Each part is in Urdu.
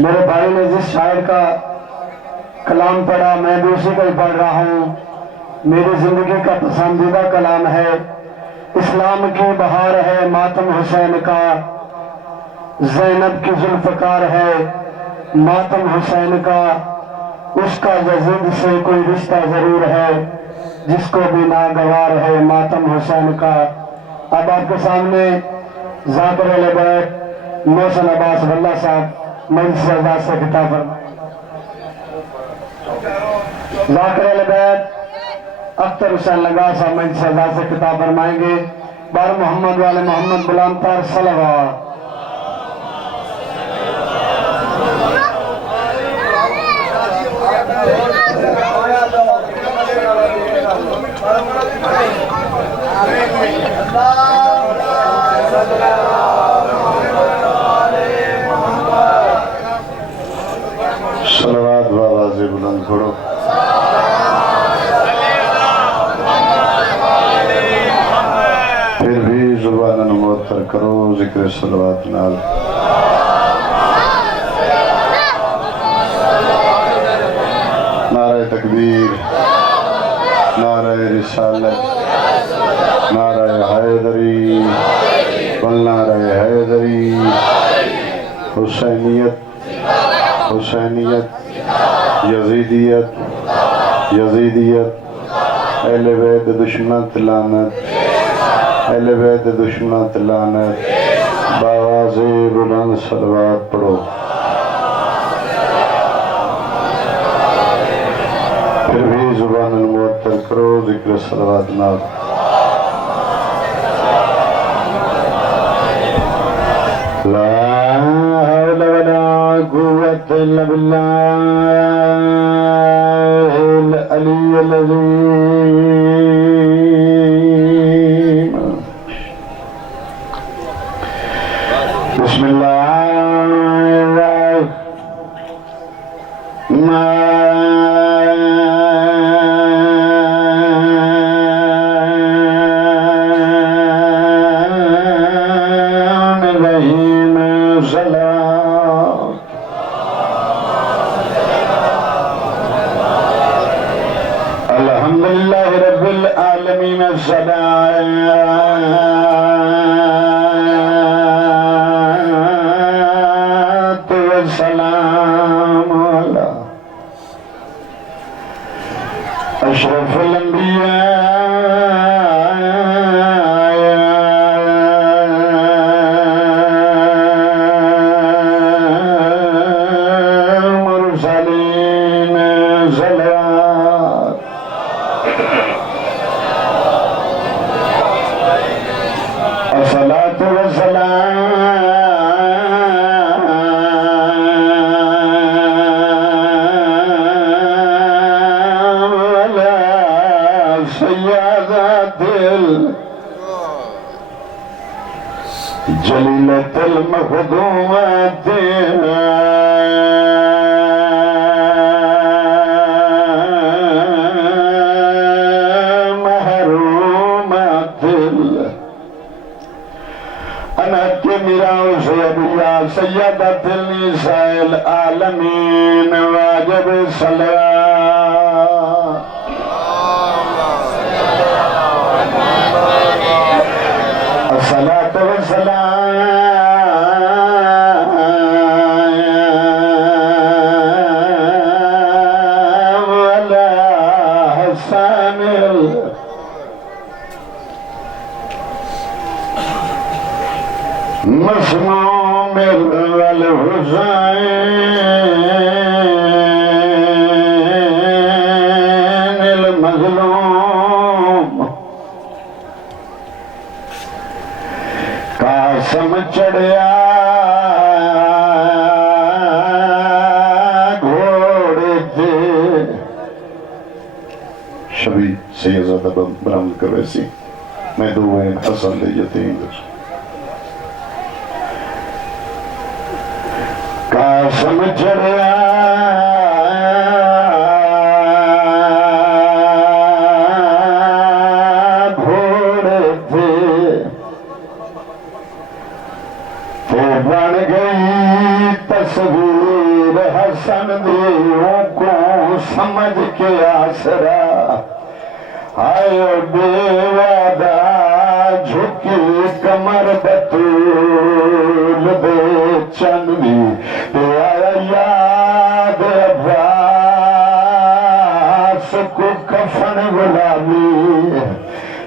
میرے بھائی نے جس شاعر کا کلام پڑھا میں بھی اسی کا ہی پڑھ رہا ہوں. میری زندگی کا پسندیدہ کلام ہے. اسلام کی بہار ہے ماتم حسین کا، زینب کی ذوالفقار ہے ماتم حسین کا. اس کا یزید سے کوئی رشتہ ضرور ہے، جس کو بھی ناگوار ہے ماتم حسین کا. اب آپ کے سامنے ذاکر اہل بیت محسن عباس واللہ صاحب مجلس اعزاز سے خطاب فرمائیں. ذاکر اہل بیت اختر حسین لنگا صاحب مجلس اعزاز سے خطاب فرمائیں گے. بار محمد والے محمد غلام طاہر صلوات. صلوات بآواز بلند پڑھو. پھر بھی زبان معطر کرو ذکر صلوات نال. نعرہ تکبیر، نعرہ رسالت، نعرہ حیدری، نعرہ حیدری. حسینیت، حسینیت، یزیدیت، یزیدیت. اہل بیت دشمنت لعنت، اہل بیت دشمنت لعنت. بآواز بلند صلوات پڑھو. پھر بھی زبان المعطر کرو ذکر صلوات نال. لا حول ولا قوة إلا بالله العلي العظيم. بسم الله الحمدللہ رب العالمین. الصلاة والسلام علی اشرف الانبیاء مرسلین. صلوات. الصلاة والسلام على سيادة الجليلة المخدومات سیدت النساء العالمین واجب صلوات. الصلاة والسلام على حسن المسموع والحسين المظلوم. قاسم چڑھیا گھوڑے تھے. شبی سیدزادہ برامد کرویسی میں دوئے حسن دے یتیم در. قاسم چڑھیا گھوڑے تھے تو بن گئی تصویر حسن دیوں کو سمجھ کے آسرا آئے بے وعدہ جھکی کمر بطول دے چندی تے آیا یاد عباس کو کفن غلامی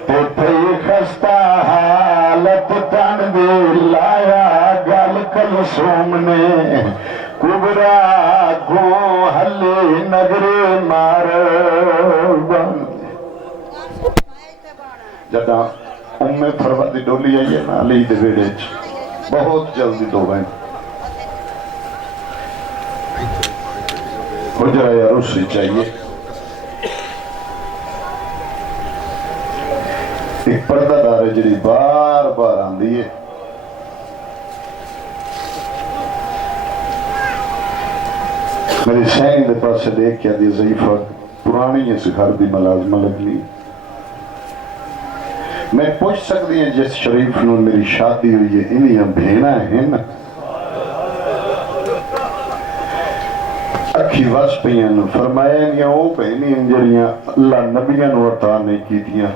تے تھی خستہ حالت تن دے لایا گل کلثوم نے کبرا کو حلی نگر مار بن جدا فروا دی ڈولی آئی ہے نا علی دے بیڑے بہت جلدی دو گئے حجرہ یا رسی چاہیے ایک پردہ دار ہے جڑی بار بار آندھی ہے میری سین دے پاس سے دیکھ کیا دی ضعیفہ پرانی ہے سکھار دی ملازمہ لگنی میں پوچھ سکتی ہیں جس شریف نے میری شادی ہوئی ہے انہیں بھینا ہیں نا اکھی وس پہین فرمایا انہیں وہ بہنی انجریاں اللہ نبیان و عطا نہیں کی دیا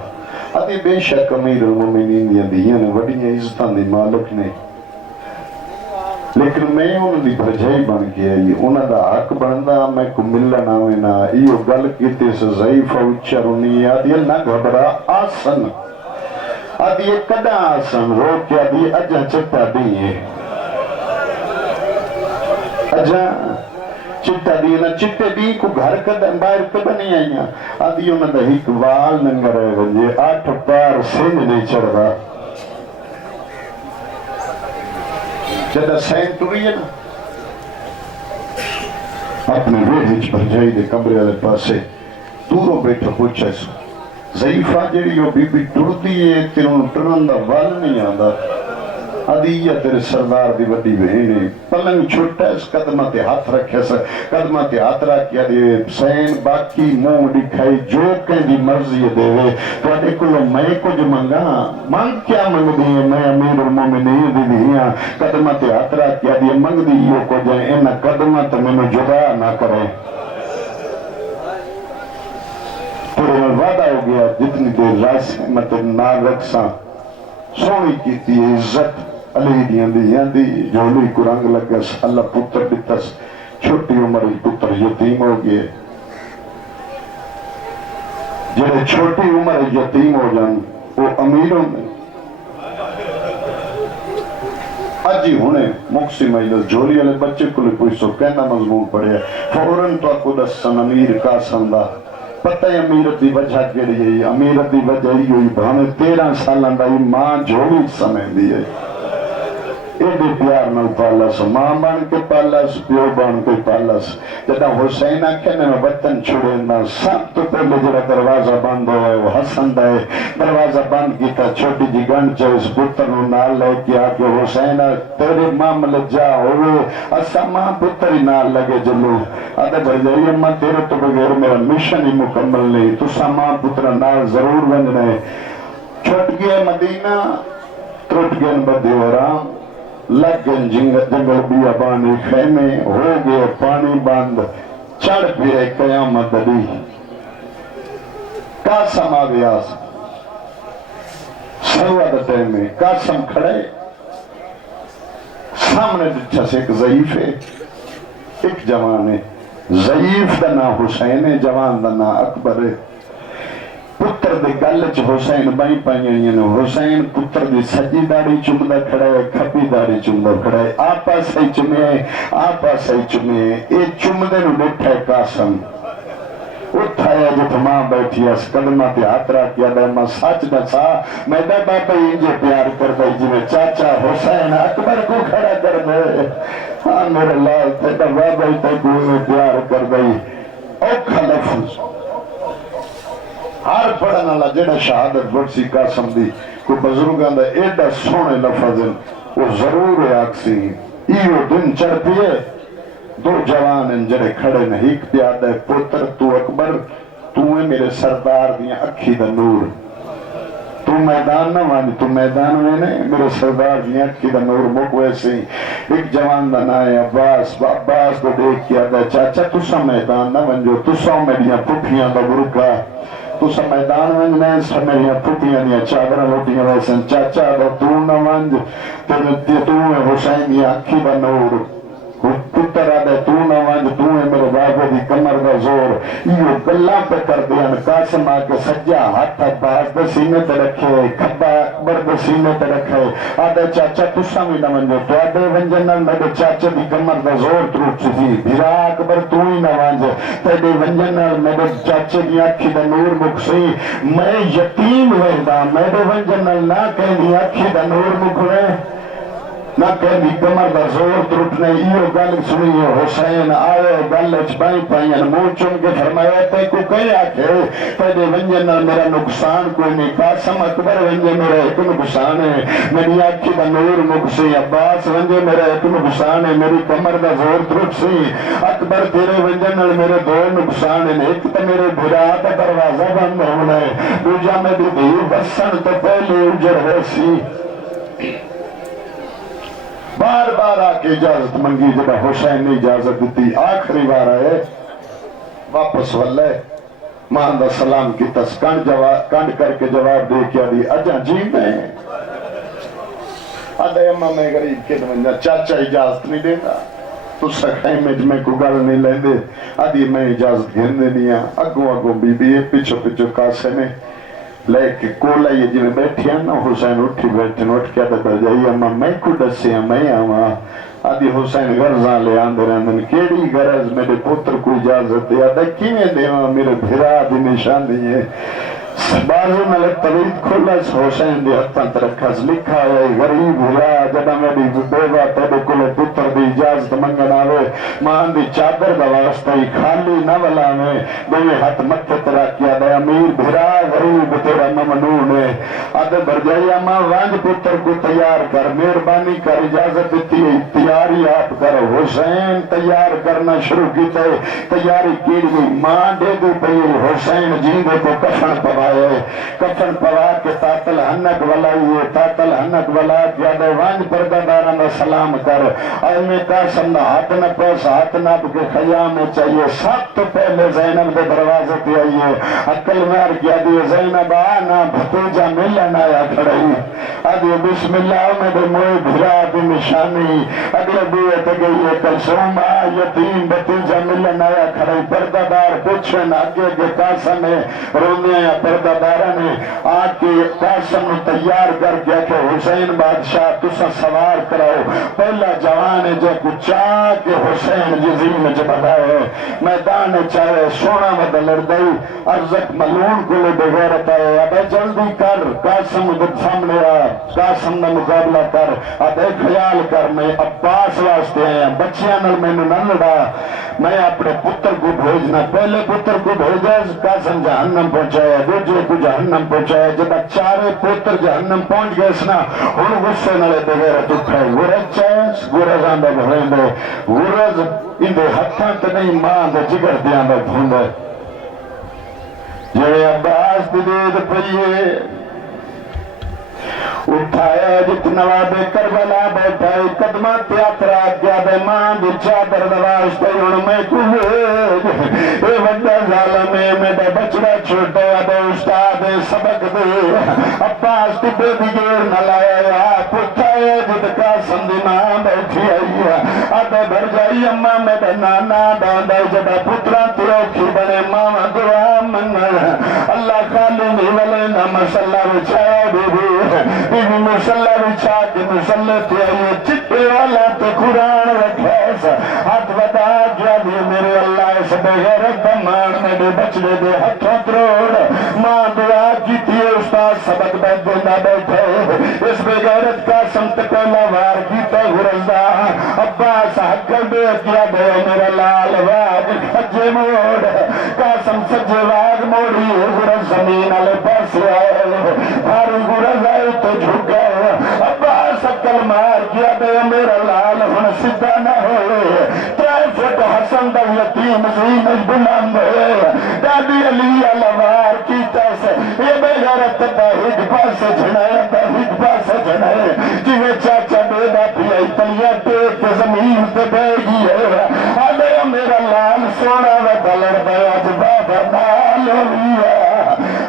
آدھی بے شک امیر المومنین دیا دیاں نے وڈیاں عزتان دی مالک نے لیکن میں انہوں دی بھجائی بن کے آئی انہوں دا حق بندا میں کو ملنا ہوئینا ایو گل کیتے سے ضعیف اچھر انہیں آدھی نہ گھبرا آسن آدھی یہ کڑا آسن رو کے آدھی اجا چٹا دیئے اجا چٹا دیئے نا چٹے دی کو گھر کڑن باہر کڑا نہیں آئیاں آدھی انہوں دا ہیک وال ننگر ہے ونجے 8 پار سنج نہیں چڑھ رہا جدہ سین توری ہے نا اپنے ویدھچ بھرجائی دے کمرے والے پاسے دوروں بیٹھا پوچھا سو ضعیفہ جڑی وہ بی بی ٹردی ہے تیروں ٹرن دا وال نہیں آندا عدیہ تیرے سردار دی وڈی بہنے پلنگ چھوٹا اس قدمہ تے ہاتھ رکھے سا قدمہ تے ہاتھ رکھیا دے سین باقی موں دکھائی جو کہیں دی مرضی دے وے تو اٹھے کلو میں کچھ منگا منگ کیا منگ دی میں امیر المومنین دی دیاں قدمہ تے ہاتھ رکھیا دے منگ دی یو کو جائے انہ قدمہ تے میں نے جدا نہ کرے پورے میں وعدہ ہو گیا جتنی دیر راس میں تے نال رکھساں سونی کی تھی عزت علی دیاں دی جولی کو رنگ لگس اللہ پتر بیتس چھوٹی عمر پتر یتیم ہو گئے جنہیں چھوٹی عمر یتیم ہو جائیں وہ امیروں میں آجی ہونے مقسی مجلس جولی علی بچے کو لئے کوئی سو کہنا مضمون پڑے فوراں تو اکو دستن امیر کا سندہ پتہ ہے امیرت دی وجہ کے لیے امیرت دی وجہ ہی ہوئی ہمیں 13 سال اندائی ماں جھولی سمیں دی ہے ایڈی پیار نہ پالس ماں بان کے پالس پیو بان کے پالس جدہ حسین آکھنے میں وطن چھوڑینا سب تو پہلے جڑا دروازہ بند ہوئے وہ حسن دائے دروازہ بند کیتا چھوٹی جی گنڈ چاہے اس پتر نو نال لے کے آکے حسین تیرے معاملے جا ہوئے اسا ماں پتر ہی نال لگے جلو آدھے بھائی اماں تیرے تو بغیر میرا مشن ہی مکمل نہیں تو سا ماں پتر نال ضرور بننے چھوٹ گئے مدینہ ٹوٹ گئے بدی ورام لگ گئے جنگل بیابانی خیمے ہو گئے پانی بند چڑھ پھرے قیامت علی قاسم آبیاس سوادتے میں قاسم کھڑے سامنے دچھا سے ایک ضعیف ہے ایک جوان ہے ضعیف دا نا حسین ہے جوان دا نا اکبر ہے پتر دے گلچ حسین بائی پائیں حسین پتر دے سجی داڑی چمدہ کھڑا ہے کھپی داڑی چمدہ کھڑا ہے آپا سہی چمے اے چمدے نو بیٹھا ہے قاسم اٹھایا جب ماں بیٹھی اس قدمہ تے ہاتھ رکھ کیا دے ماں سچ دسا میں دے باپا انجے پیار کر دے جی میں چاچا حسین اکبر کو کھڑا کر دے ہاں میرے لال تے دے بابا تے کوئی پیار کر دے اوکھا لفظ ہر پڑھن والا جڑا شہادت بڑسی قاسم دی کوئی بزرگاں دا ایڈا سونے لفظ وہ ضرور آکسی ایو دن چڑھ پیے دو جوان ان جڑے کھڑے نے ایک پیادہ پتر تو اکبر تو ہے میرے سردار دیاں اکھی دا نور تو میدان نہ مان تو میدان میں نہیں میرے سردار کی اکھی دا نور مک ویسے ہی ایک جوان دا نا ہے عباس کو دیکھ کیا دا چاچا تسا میدان نہ ونجو تسا میڈیاں پھپھیاں دا برکا تسا میدان ونج نہیں سا میڈیاں پھپھیاں دیا چادرہ لوٹیاں ویسے چاچا دا تو نہ ونج تو ہے حسین کی اکھی دا نور پتر آدھے تو نہ ونج تو ہے میرے بابے دی کمر دا زور یہ گلہ پہ کر دیان قاسم آکے سجا ہاتھ عباس دے سینے تے رکھے کھبا اکبر دے سینے تے رکھے آدھے چاچا تسا بھی نہ ونجو تو آدھے ونجنال میرے چاچے دی کمر دا زور تروٹ چکی بھیرا اکبر تو ہی نہ ونج تیرے ونجنال میرے چاچے دی آنکھی دا نور مکسی میں یتیم ویدہ میرے ونجنال نہ کہیں آنکھی دا نور مکوے نہ کہیں کمر دا زور ترٹنے یہ گل سنی حسین آئے گل چپائی پائیں منہ چن کے فرمایا تے کو کہیں آکھے تیرے ونجن میرا نقصان کوئی نہیں قاسم اکبر ونجے میرا ایک نقصان ہے میری آنکھی دا نور مکسی عباس ونجے میرا ایک نقصان ہے میری کمر دا زور ترٹ سی اکبر تیرے ونجن میرے دو نقصان ہیں ایک تو میرے بھرا دا دروازہ بند ہونا ہے دوجہ میں بھی دیر بسن تو پہلے اجڑ ویسی بار بار آکے اجازت منگی جب حسین نے اجازت دیتی آخری بار آئے واپس واللہ مان دا سلام کی تسکان کانڈ کر کے جواب دے کیا دی اجا جی میں آدھے اممہ میں غریب کے دمجھا چاچا اجازت نہیں دینا تو سکھائیں میں کو گل نہیں لیں دے آدھی میں اجازت گھرنے دیا اگو بی بی پچھو کاسے نے لے کے کولا یہ جنہیں بیٹھی ہیں نا حسین اٹھی بیٹھیں اٹھ کیا در جائی اما میں کو ڈسی ہیں میں آما آدھی حسین غرزان لے آندے رہندن کیڑی غرز میرے پتر کو اجازت دیا دے کیویں دیواں میرے بھرا دی نشان دیئے بازو میں طویل کھلا حسین دی ہتھاں ترکھس لکھا ہے غریب ہوا جڑا میری بیوہ تیرے کلے پتر دی اجازت منگن آوے مان دی چادر دا واسطہ ہی خالی نہ ولا میں دوے ہاتھ مکے ترا کیا دے امیر بھرا غریب تیرا ممنون ہے آدھے برجائی اما وانج پتر کو تیار کر مہربانی کر اجازت دیتی ہے تیاری آپ کر حسین تیار کرنا شروع کیتا ہے تیاری کی گئی ماں دے دی پئی حسین جیندے کو کفن پوائے کفن پوا کے تاتل ہنک ولائیے تاتل ہنک ولا کیا دے وانج پرداداران سلام کر علم قاسم ہاتھ نہ پوس ہاتھ نہ کے خیام چاہیے سب تو پہلے زینب دے دروازے پہ آئیے عقل مار کیا دیئے زینب آنا بھتیجا ملن آیا کھڑائی آدھے بسم اللہ میں دے موئی بھرا دی نشانی اگلے دیئے تگئی کلسوم یتیم بھتیجا ملن آیا کھڑائی پردادار پوچھن آگے کے قاسم ہے رونے یا پردادارہ نے آکے قاسم تیار کر کیا کہ حسین بادشاہ تسا سوار کراؤ پہلا جوان ہے جو کچھا کہ حسین جزیم جبدائے میدان چاہے سونا بدلر دائی ارزق ملون کو لے بغیرت آئے ابے جلدی کر قاسم دب سامنے آ قاسم نے مقابلہ کر ابے خیال کر میں عباس واسطے ہیں بچیاں نل میں نہ لڑا میں اپنے پتر کو بھیجنا پہلے پتر کو بھیجا قاسم جہنم پہنچایا دوجے کو جہنم پہنچایا جب چارے پتر جہنم پہنچ گئے سنا ہن غصے نالے بغیرت اٹھائے گرز چاہے گرز آندے بھرندے گرز اندے ہتھاں تے نہیں ماں دے جگر دیاں دے بھوندے جے عباس دی دید پئیے اٹھایا جتنا بے کربلا بیٹھائی قدمہ تیاترا کیا دے ماں دی چادر دواشتے ان میں کوئے اے وڈا ظالمے میں دے بچڑا چھوٹے دے استاد سبق دے عباس تی بے دیگر نہ لایا پتھایا جد کا سندی ماں بیٹھی آئی آدھے بھر جائی اممہ میں دے نانا باندھائی جدہ پترا تروکھی بڑے ماں دعا منہ اللہ خالی نیولے نہ مسلح بچھایا بی بی مسلح بچھا کے مسلح تے آئیے چٹے والا تو قرآن رکھے ہاتھ بتا کیا دی میرے اللہ اس بغیرت مان میں دے بچڑے دے ہتھوں تروڑ ماں دعا کی تھی استاد سبق بیٹھ دینا بیٹھے اس بغیرت کا سمت پہلا وار کیتا گرزدہ عباس حق بے کیا دے میرا لال واگ خجے موڑ قاسم سجے واگ موڑی گرز زمین علی پاس آئے بھاری گرز آئے تو جھک گئے عباس عقل مار کیا دے میرا لال ہن سدھا نہ ہوئے ترائی فٹ حسن دا یتیم زینش بلند ہوئے دادی علی علوار کی تیسے یہ بغیرت دا ہج پاس سجنا ہے بہت با سجنا ہے جویں چاچا بیٹا پیا تلیا ٹیک زمین تے بہ گئی ہے آدھے میرا لال سونا و بلڑ بیا اج بابا نال ہویا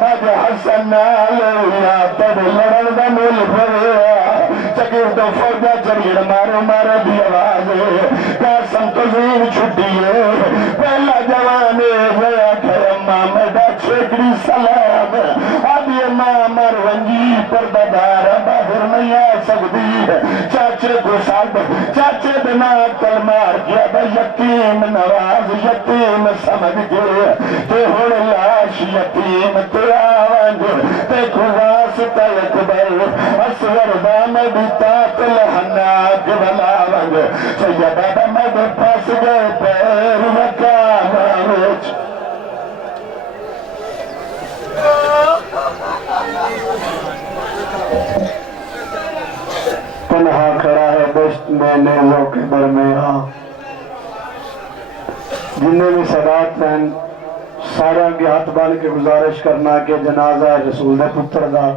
اج حسن نال ہویا تب لڑن دا مل بھریا چکر تو فوجا چڑیڑ مارو مارو دی آواز قاسم تو زور چھٹی ہے پہلا جوانے گیا کھرما میڈا چھکڑی سلام آدھی ماں مرونجی پر بدار باہر نہیں آ سکتی چاچے کو ساتھ چاچے بنا کل مار کیا با یتیم نواز یتیم سمجھ گئے تے ہون لاش یتیم تیرا آوانج تے خواستا اکبر اسور دام بیتا تلحناک بلاوانج سیدہ بمد پاس گئے پیر مکانا وچ تنہا کھڑا ہے دشت میں نیزوں کے درمیان جنہیں بھی صدات ہیں سارا کے ہاتھ بان کے گزارش کرنا کہ جنازہ رسول دے پتر دا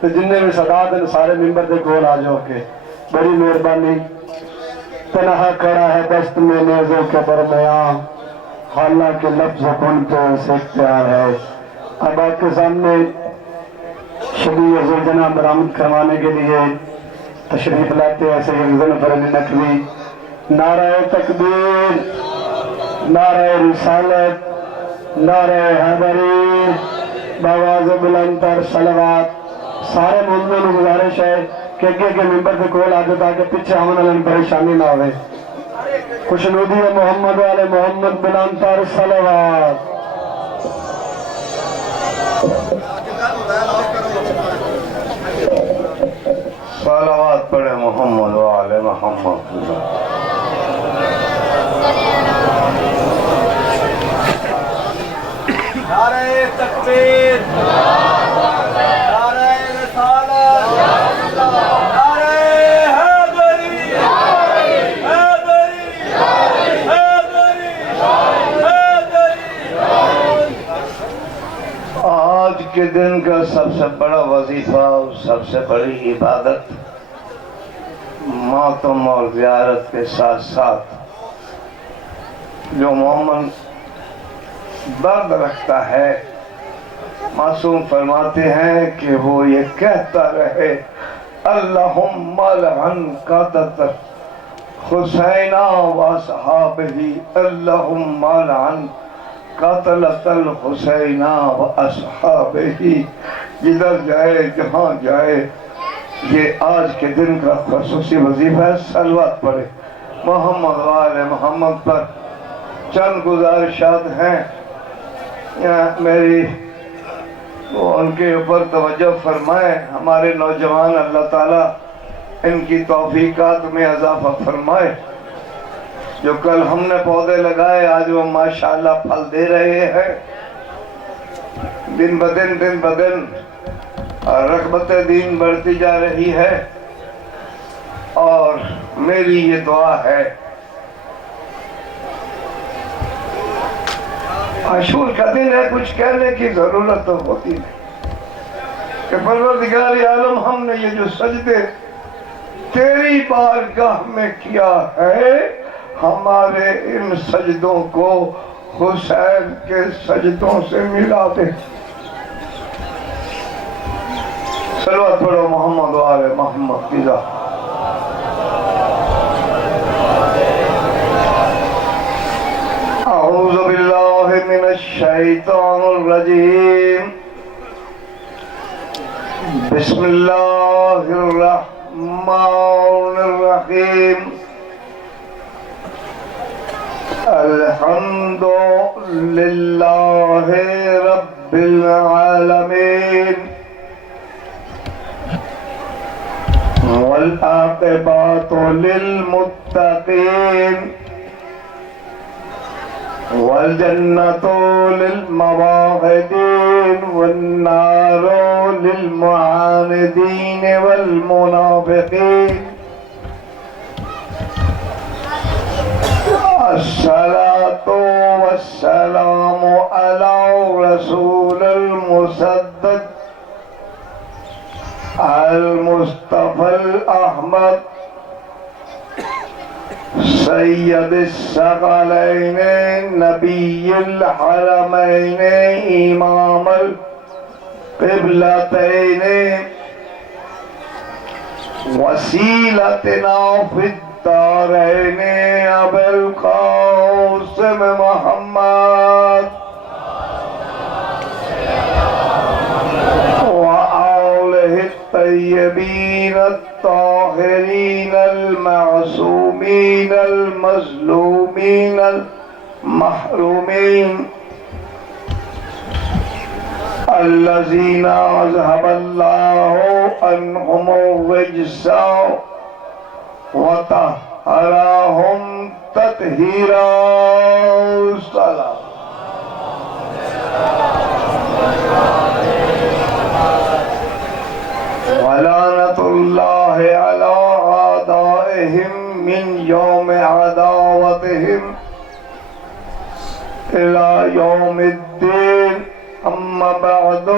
تو جنہیں بھی صدات ہیں سارے ممبر دے گول آ جاؤ کے بڑی مہربانی تنہا کھڑا ہے دشت میں نیزوں کے درمیان حالانکہ لفظ کن تو سے اختیار ہے اب آپ کے سامنے شبیہ زوجنہ برآمد کروانے کے لیے تشریف لاتے ہیں سید ظفر علی نقوی نعرہ تکبیر نعرہ رسالت نعرہ حیدری بآواز بلند تر صلوات سارے مومنوں نے گزارش ہے کہ اگے کے ممبر سے کول آتے تاکہ پیچھے آمن علیہ پریشانی نہ ہوئے خوشنودی محمد والے محمد بلند تر صلوات صلوات پڑھے محمد وعلى محمد نعرہ تکبیر نعرہ رسالت نعرہ حیدری حیدری حیدری حیدری آج کے دن کا سب سے بڑا وظیفہ اور سب سے بڑی عبادت ماتم اور زیارت کے ساتھ ساتھ جو مومن درد رکھتا ہے معصوم فرماتے ہیں کہ وہ یہ کہتا رہے اللہم لعن قاتل حسین و اصحابہ اللہم لعن قاتلت الحسین و اصحابہ جدھر جائے جہاں جائے یہ آج کے دن کا خصوصی وظیفہ ہے صلوات پڑھے محمد وآل محمد پر چند گزارشات ہیں میری ان کے اوپر توجہ فرمائے ہمارے نوجوان اللہ تعالیٰ ان کی توفیقات میں اضافہ فرمائے جو کل ہم نے پودے لگائے آج وہ ماشاءاللہ پھل دے رہے ہیں دن بدن رغبت دین بڑھتی جا رہی ہے اور میری یہ دعا ہے عاشور کا دن ہے کچھ کہنے کی ضرورت تو ہوتی نہیں کہ پروردگار عالم ہم نے یہ جو سجدے تیری بارگاہ میں کیا ہے ہمارے ان سجدوں کو حسین کے سجدوں سے ملا دے صلوات پڑھو محمد وآل محمد کی ذات اعوذ باللہ من الشیطان الرجیم بسم اللہ الرحمن الرحیم الحمد للہ رب العالمین والعاقبات للمتقین والجنة للمواعدين والنار للمعاندين والمنافقين الصلاة والسلام على رسول المسدد المصطفى الأحمد سيد الثقلين نبي الحرمين إمام القبلتين وسيلتنا في الدارين أبي القاسم محمد وآله الطيبين الطاهرين المعصومين المظلومين المحرومين الذين أذهب الله عنهم الرجس وطهرهم تطهيرا. السلام. ولعنة الله على أعدائهم من يوم عداوتهم إلى يوم الدين. أما بعد،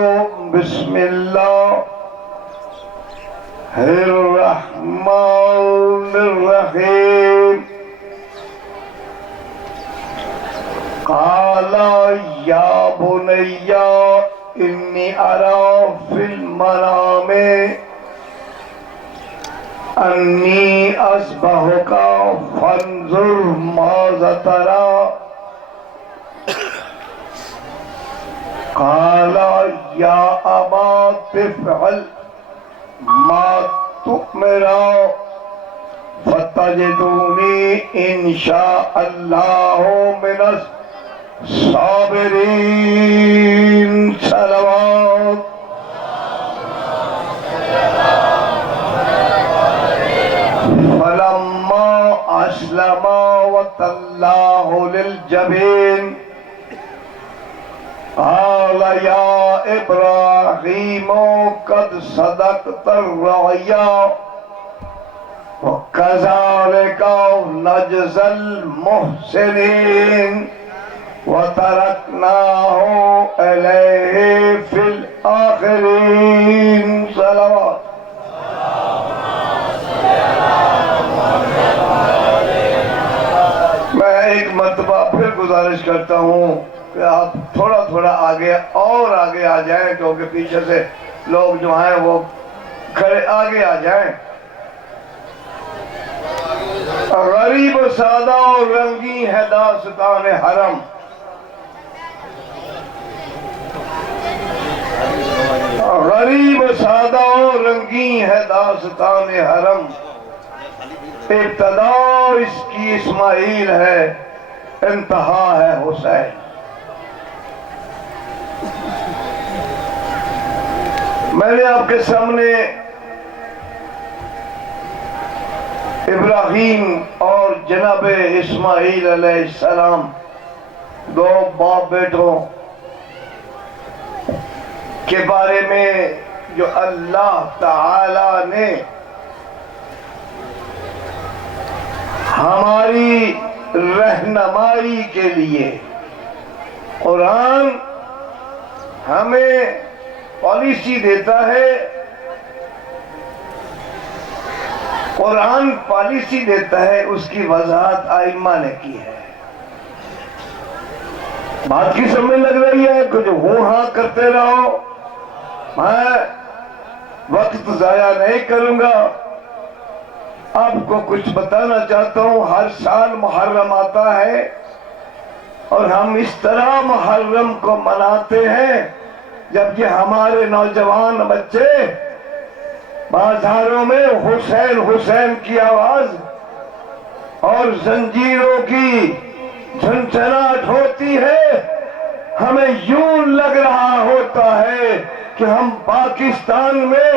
بسم الله الرحمن الرحيم. قال يا بني إني أرى في المنام أني أذبحك فانظر ماذا ترى. قال يا أبا تفعل ما تؤمر فتجدني إن شاء الله من الصابرين. صلوات. فلما أسلم وتلاه للجبين قال يا إبراهيم قد صدقت الرؤيا وكذلك نجزي المحسنين وتركناه إليه في الآخرين. صلوات. میں ایک مرتبہ پھر گزارش کرتا ہوں کہ آپ تھوڑا تھوڑا آگے اور آگے آ جائیں، کیونکہ پیچھے سے لوگ جو ہیں وہ کھڑے آگے آ جائیں. غریب سادہ اور رنگی ہے داستان حرم. غریب سادہ اور رنگی ہے داستان حرم. ابتدا اس کی اسماعیل ہے، انتہا ہے حسین. میں نے آپ کے سامنے ابراہیم اور جناب اسماعیل علیہ السلام، دو باپ بیٹوں کے بارے میں جو اللہ تعالی نے ہماری رہنمائی کے لیے قرآن ہمیں پالیسی دیتا ہے. قرآن پالیسی دیتا ہے، اس کی وضاحت ائمہ نے کی ہے. بات کی سمجھ لگ رہی ہے؟ کچھ ہوں ہاں کرتے رہو، میں وقت ضائع نہیں کروں گا. آپ کو کچھ بتانا چاہتا ہوں. ہر سال محرم آتا ہے اور ہم اس طرح محرم کو مناتے ہیں جب یہ ہمارے نوجوان بچے بازاروں میں حسین حسین کی آواز اور زنجیروں کی جھنجھناہٹ ہوتی ہے، ہمیں یوں لگ رہا ہوتا ہے کہ ہم پاکستان میں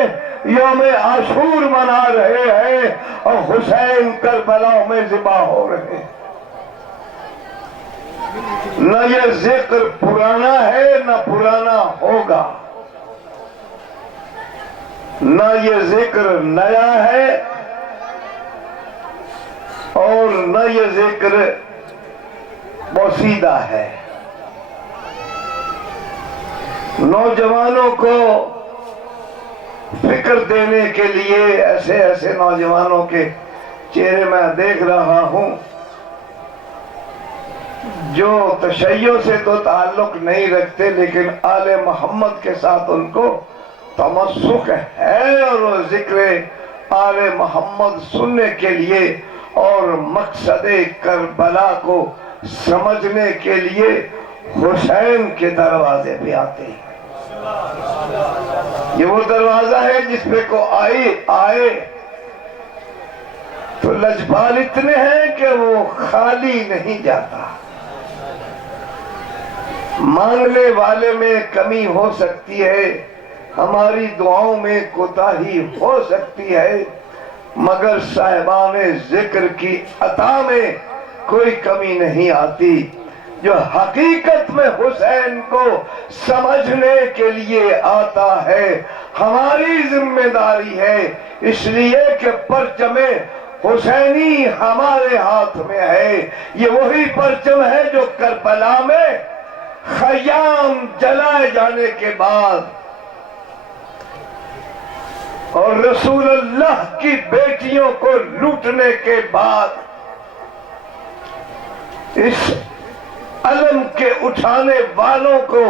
یوم عاشور منا رہے ہیں اور حسین کربلا میں ذبح ہو رہے ہیں. نہ یہ ذکر پرانا ہے نہ پرانا ہوگا، نہ یہ ذکر نیا ہے اور نہ یہ ذکر بوسیدہ ہے. نوجوانوں کو فکر دینے کے لیے ایسے ایسے نوجوانوں کے چہرے میں دیکھ رہا ہوں جو تشیع سے تو تعلق نہیں رکھتے لیکن آل محمد کے ساتھ ان کو تمسک ہے، اور وہ ذکر آل محمد سننے کے لیے اور مقصد کربلا کو سمجھنے کے لیے حسین کے دروازے پہ آتے ہیں۔ یہ وہ دروازہ ہے جس پہ کو آئے تو لجپال اتنے ہیں کہ وہ خالی نہیں جاتا۔ مانگنے والے میں کمی ہو سکتی ہے، ہماری دعاؤں میں کوتاہی ہو سکتی ہے، مگر صاحبان ذکر کی عطا میں کوئی کمی نہیں آتی۔ جو حقیقت میں حسین کو سمجھنے کے لیے آتا ہے، ہماری ذمہ داری ہے، اس لیے کہ پرچم حسینی ہمارے ہاتھ میں ہے۔ یہ وہی پرچم ہے جو کربلا میں خیام جلائے جانے کے بعد اور رسول اللہ کی بیٹیوں کو لوٹنے کے بعد اس علم کے اٹھانے والوں کو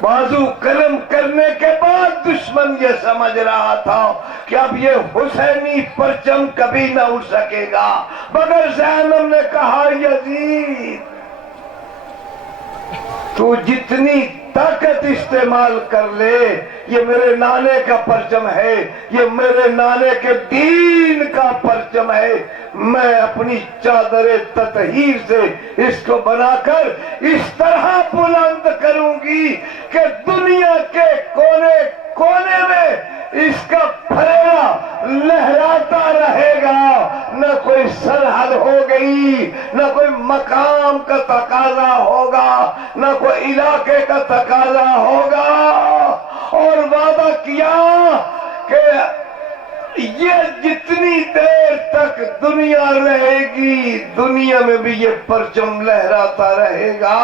بازو قلم کرنے کے بعد دشمن یہ سمجھ رہا تھا کہ اب یہ حسینی پرچم کبھی نہ اٹھ سکے گا، مگر زینب نے کہا یزید تو جتنی طاقت استعمال کر لے، یہ میرے نانے کا پرچم ہے، یہ میرے نانے کے دین کا پرچم ہے، میں اپنی چادر تطہیر سے اس کو بنا کر اس طرح بلند کروں گی کہ دنیا کے کونے کونے میں اس کا پھریرا لہراتا رہے گا، نہ کوئی سرحد ہو گئی، نہ کوئی مقام کا تقاضا ہوگا، نہ کوئی علاقے کا تقاضا ہوگا، اور وعدہ کیا کہ یہ جتنی دیر تک دنیا رہے گی دنیا میں بھی یہ پرچم لہراتا رہے گا،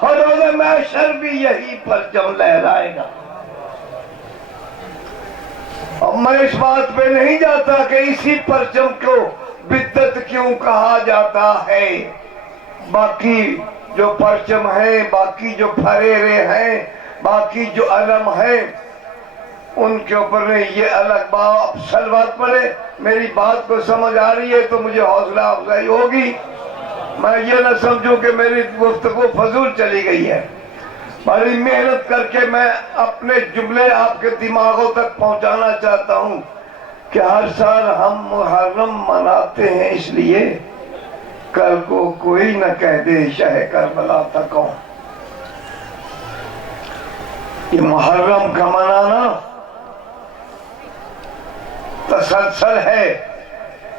اور روز محشر بھی یہی پرچم لہرائے گا۔ اب میں اس بات پہ نہیں جاتا کہ اسی پرچم کو بدعت کیوں کہا جاتا ہے، باقی جو پرچم ہیں، باقی جو پھریرے ہیں، باقی جو علم ہیں، ان کے اوپر نہیں، یہ الگ بات۔ سلوات پڑھے، میری بات کو سمجھ آ رہی ہے تو مجھے حوصلہ افزائی ہوگی، میں یہ نہ سمجھوں کہ میری گفتگو فضول چلی گئی ہے۔ بڑی محنت کر کے میں اپنے جملے آپ کے دماغوں تک پہنچانا چاہتا ہوں کہ ہر سال ہم محرم مناتے ہیں، اس لیے کل کو کوئی نہ کہہ دے شہ کربلا تھا کون۔ یہ محرم کا منانا تسلسل ہے،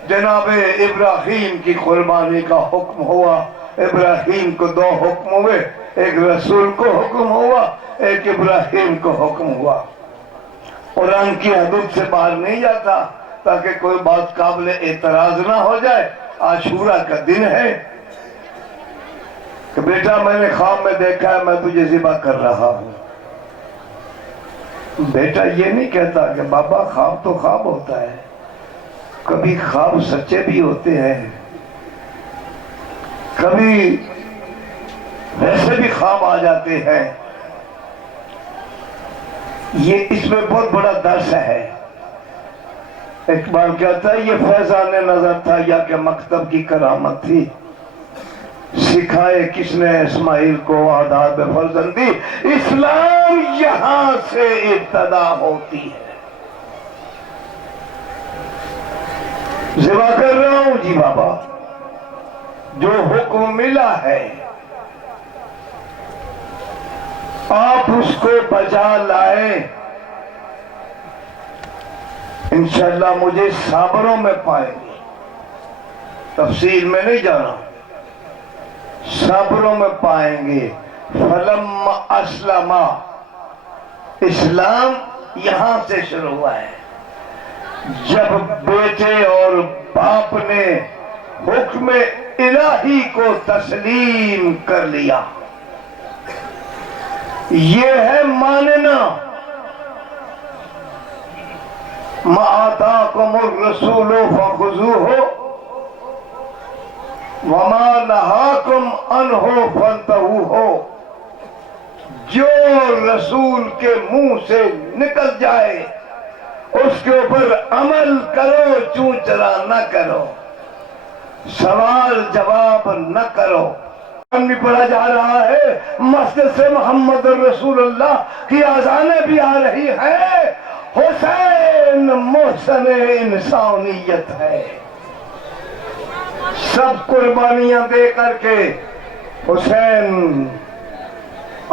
جناب ابراہیم کی قربانی کا حکم ہوا، ابراہیم کو دو حکم ہوئے، ایک رسول کو حکم ہوا، ایک ابراہیم کو حکم ہوا۔ قرآن کی حدود سے باہر نہیں جاتا تاکہ کوئی بات قابل اعتراض نہ ہو جائے۔ عاشورہ کا دن ہے کہ بیٹا میں نے خواب میں دیکھا ہے میں تجھے ذبح کر رہا ہوں۔ بیٹا یہ نہیں کہتا کہ بابا خواب تو خواب ہوتا ہے، کبھی خواب سچے بھی ہوتے ہیں، کبھی ویسے بھی خواب آ جاتے ہیں۔ یہ اس میں بہت بڑا درس ہے۔ اقبال کہتا ہے یہ فیضان نظر تھا یا کہ مکتب کی کرامت تھی، سکھائے کس نے اسماعیل کو آداب فرزندی، اسلام یہاں سے ابتدا ہوتی ہے۔ ذبح کر رہا ہوں جی بابا، جو حکم ملا ہے آپ اس کو بجا لائیں، انشاءاللہ مجھے صابروں میں پائیں گے۔ تفصیل میں نہیں جانا، صابروں میں پائیں گے۔ فلم اسلم، اسلام یہاں سے شروع ہوا ہے، جب بیٹے اور باپ نے حکم الہی کو تسلیم کر لیا۔ یہ ہے ماننا ما آتاکم الرسول فخذوہ وما نہاکم عنہ فانتہوہ، جو رسول کے منہ سے نکل جائے اس کے اوپر عمل کرو، چوں چرا نہ کرو، سوال جواب نہ کرو۔ بھی پڑھا جا رہا ہے، مسجد سے محمد رسول اللہ کی اذانیں بھی آ رہی ہیں۔ حسین محسن انسانیت ہے، سب قربانیاں دے کر کے حسین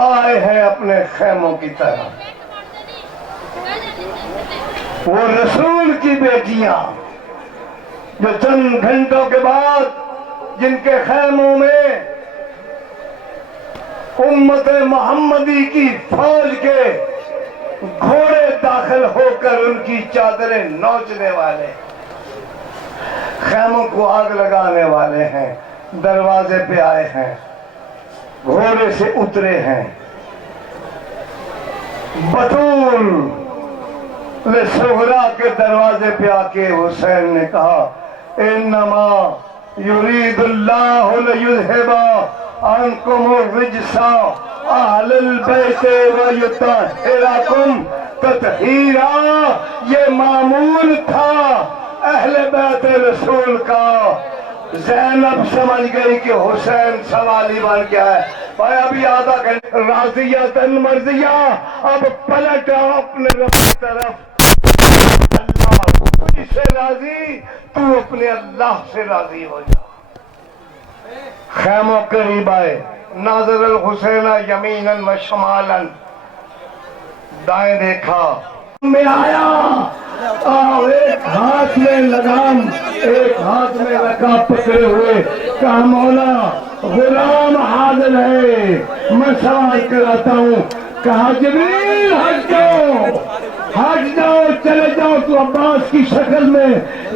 آئے ہیں اپنے خیموں کی طرف۔ وہ رسول کی بیٹیاں جو چند گھنٹوں کے بعد جن کے خیموں میں امت محمدی کی فوج کے گھوڑے داخل ہو کر ان کی چادریں نوچنے والے، خیموں کو آگ لگانے والے ہیں، دروازے پہ آئے ہیں، گھوڑے سے اترے ہیں۔ بطول صغرا کے دروازے پہ آ کے حسین نے کہا انما یرید اللہ لیذھب عنکم الرجس اہل البیت ویطہرکم تطہیرا۔ یہ معمول تھا اہل بیت رسول کا۔ زینب سمجھ گئی کہ حسین سوالی بن گیا ہے، بھائی ابھی آدھا گھنٹہ راضیہ تن مرضیہ، اب پلٹ اپنے رب کی طرف۔ اللہ تجھ سے راضی، تو اپنے اللہ سے راضی ہو جا۔ خیموں قریب آئے، ناظر الحسین یمینا و شمالا، دائیں دیکھا میں آیا، ایک ہاتھ میں لگام ایک ہاتھ میں رکاب پکڑے ہوئے، کہا مولا غلام حاضر ہے، میں سوال کراتا ہوں۔ کہا جبریل ہٹ جاؤ، ہٹ جاؤ، چلے جاؤ۔ تو عباس کی شکل میں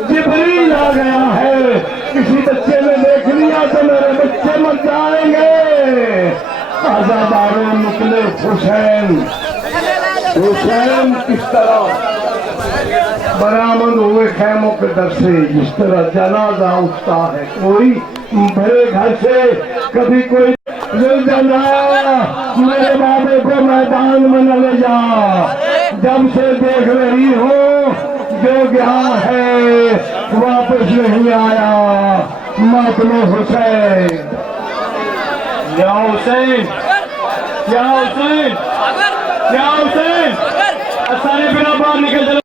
جبریل آ گیا ہے، کسی بچے نے دیکھ لیا تو میرے بچے مر جائیں گے۔ عزاداروں نکلے، حسین کس طرح برآمد ہوئے خیموں کے در سے، جس طرح جنازہ اٹھتا ہے کوئی بڑے گھر سے، کبھی کوئی زلزلہ میرے بابے کو میدان میں نہ لے جا، جب سے دیکھ رہی ہو جو گیا ہے واپس نہیں آیا۔ ماتم حسین، یا حسین، یا حسین، یا حسین، سارے بنا باہر نکل چلو۔